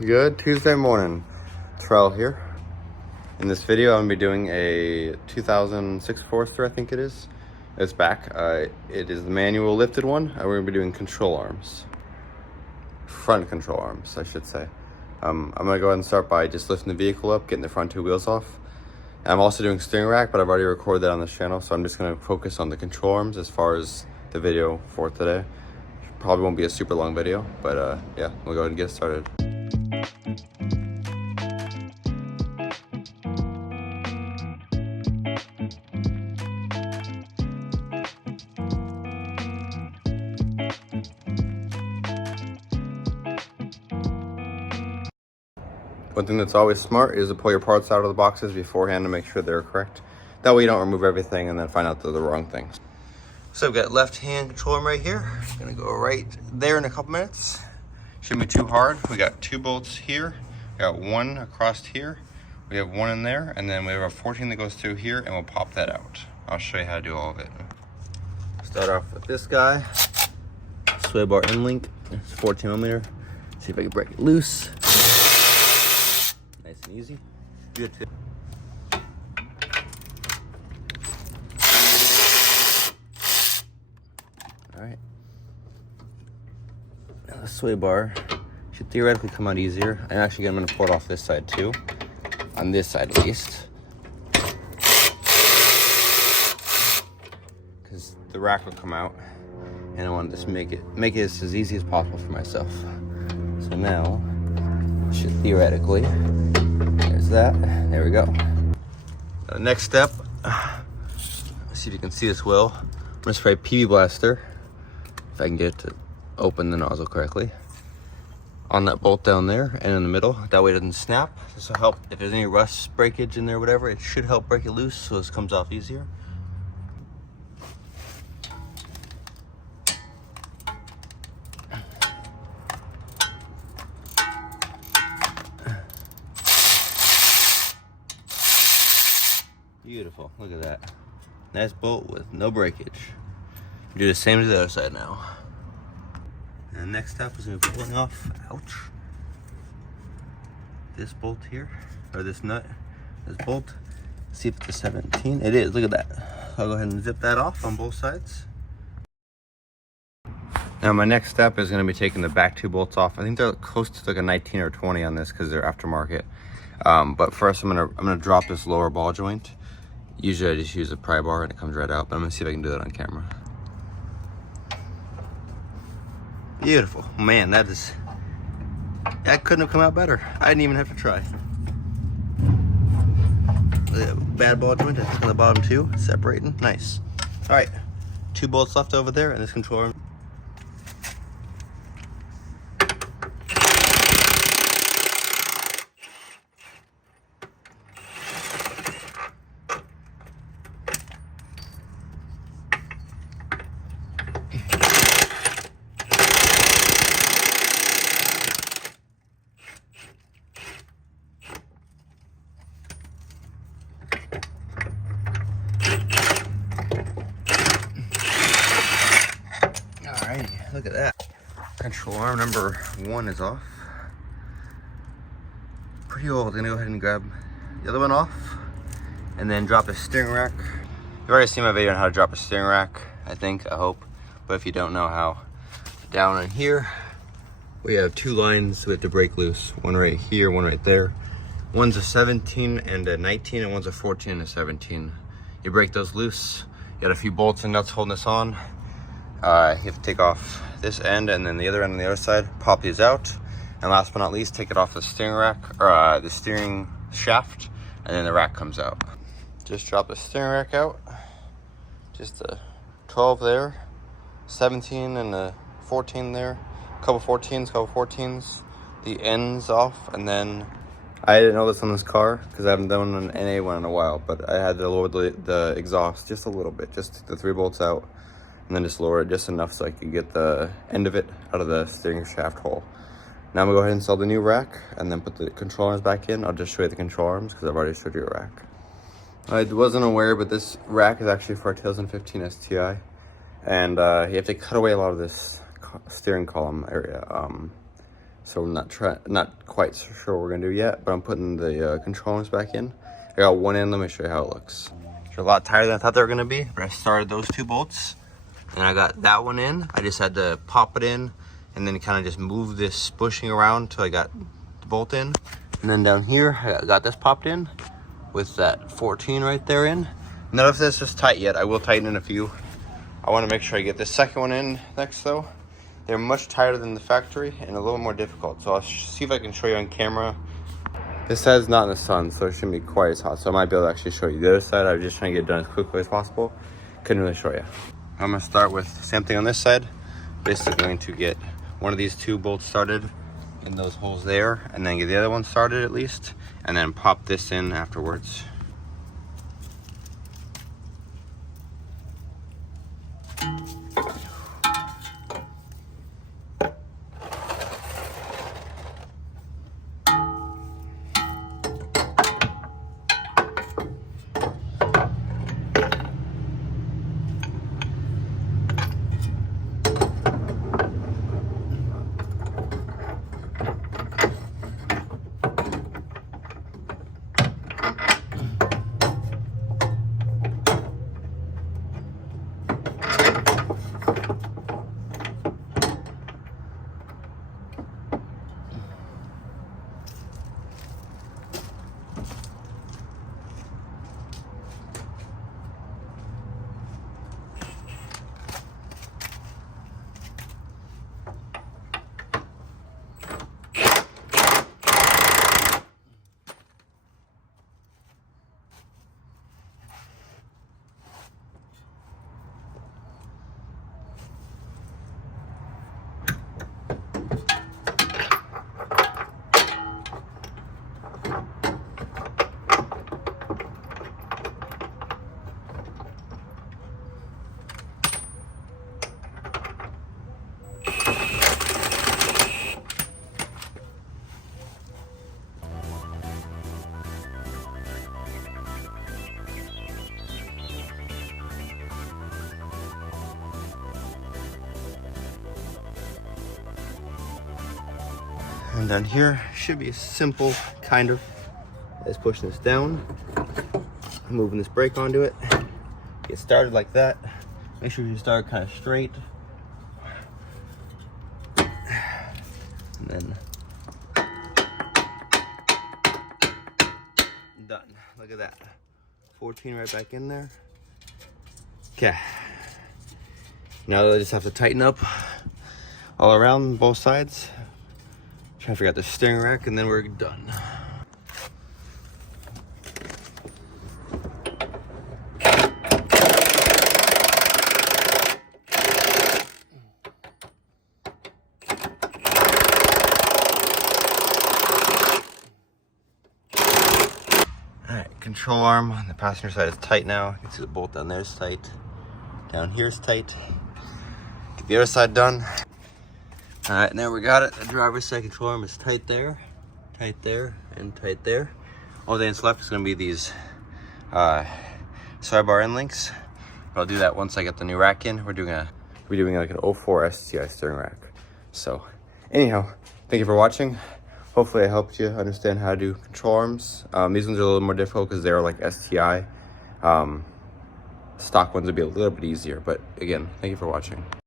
Good Tuesday morning. Terrell here. In this video, I'm gonna be doing a 2006 Forester, I think it is. It's back. It is the manual lifted one. We're gonna be doing control arms. Front control arms, I should say. I'm gonna go ahead and start by just lifting the vehicle up, getting the front two wheels off. And I'm also doing steering rack, but I've already recorded that on this channel, so I'm just gonna focus on the control arms as far as the video for today. Probably won't be a super long video, but yeah, we'll go ahead and get started. One thing that's always smart is to pull your parts out of the boxes beforehand to make sure they're correct. That way you don't remove everything and then find out they're the wrong things. So we've got left hand control arm right here. Gonna go right there in a couple minutes. Shouldn't be too hard. We got two bolts here. We got one across here. We have one in there, and then we have a 14 that goes through here, and we'll pop that out. I'll show you how to do all of it. Start off with this guy. Sway bar end link. It's 14 millimeter. See if I can break it loose. Nice and easy. Good too. All right. Now the sway bar should theoretically come out easier. I'm actually going to pull it off this side too. On this side at least. Because the rack will come out. And I want to just make it as easy as possible for myself. So now, it should theoretically, there's that. There we go. Next step, let's see if you can see this well. I'm going to spray PB Blaster. If I can get it to open the nozzle correctly on that bolt down there and in the middle, that way it doesn't snap. This will help if there's any rust breakage in there or whatever. It should help break it loose so this comes off easier. Beautiful, look at that. Nice bolt with no breakage. Do the same to the other side now. And next step is going to be pulling off, ouch, this bolt here, or this nut, this bolt. See if it's a 17. It is, look at that. I'll go ahead and zip that off on both sides. Now my next step is going to be taking the back two bolts off. I think they're close to like a 19 or 20 on this because they're aftermarket. But first I'm gonna drop this lower ball joint. Usually I just use a pry bar and it comes right out, but I'm gonna see if I can do that on camera. Beautiful. Man, that couldn't have come out better. I didn't even have to try. Bad ball joint on the bottom too, separating, nice. All right, two bolts left over there and this controller. Look at that. Control arm number 1 is off. Pretty old. Gonna go ahead and grab the other one off and then drop the steering rack. You've already seen my video on how to drop a steering rack, I think, I hope. But if you don't know how, down in here, we have two lines we have to break loose. One right here, one right there. One's a 17 and a 19, and one's a 14 and a 17. You break those loose. You got a few bolts and nuts holding this on. You have to take off this end and then the other end on the other side, pop these out, and last but not least, take it off the steering rack, or the steering shaft, and then the rack comes out. Just drop the steering rack out, just a 12 there, 17 and a 14 there, couple 14s, the ends off, and then I didn't know this on this car because I haven't done an NA one in a while, but I had to lower the exhaust just a little bit, just the 3 bolts out. And then just lower it just enough so I could get the end of it out of the steering shaft hole. Now I'm gonna go ahead and install the new rack and then put the control arms back in. I'll just show you the control arms because I've already showed you a rack. I wasn't aware, but this rack is actually for a 2015 STI. And you have to cut away a lot of this steering column area. So I'm not quite sure what we're gonna do yet, but I'm putting the control arms back in. I got one in, let me show you how it looks. They're a lot tighter than I thought they were gonna be, but I started those 2 bolts and I got that one in. I just had to pop it in and then kind of just move this bushing around till I got the bolt in. And then down here, I got this popped in with that 14 right there in. None of this is tight yet. I will tighten in a few. I want to make sure I get this second one in next though. They're much tighter than the factory and a little more difficult. So I'll see if I can show you on camera. This side's not in the sun, so it shouldn't be quite as hot. So I might be able to actually show you the other side. I was just trying to get it done as quickly as possible. Couldn't really show you. I'm gonna start with the same thing on this side. Basically going to get one of these 2 bolts started in those holes there, and then get the other one started at least, and then pop this in afterwards. And down here should be simple, kind of, as pushing this down, moving this brake onto it, get started like that. Make sure you start kind of straight, and then done. Look at that, 14 right back in there. Okay, now I just have to tighten up all around both sides. Trying to figure out the steering rack, and then we're done. Alright, control arm on the passenger side is tight now. You can see the bolt down there is tight. Down here is tight. Get the other side done. All right, now we got it. The driver's side control arm is tight there, and tight there. All that's left is gonna be these sidebar end links. But I'll do that once I get the new rack in. We're doing like an 04 STI steering rack. So anyhow, thank you for watching. Hopefully I helped you understand how to do control arms. These ones are a little more difficult because they're like STI. Stock ones would be a little bit easier, but again, thank you for watching.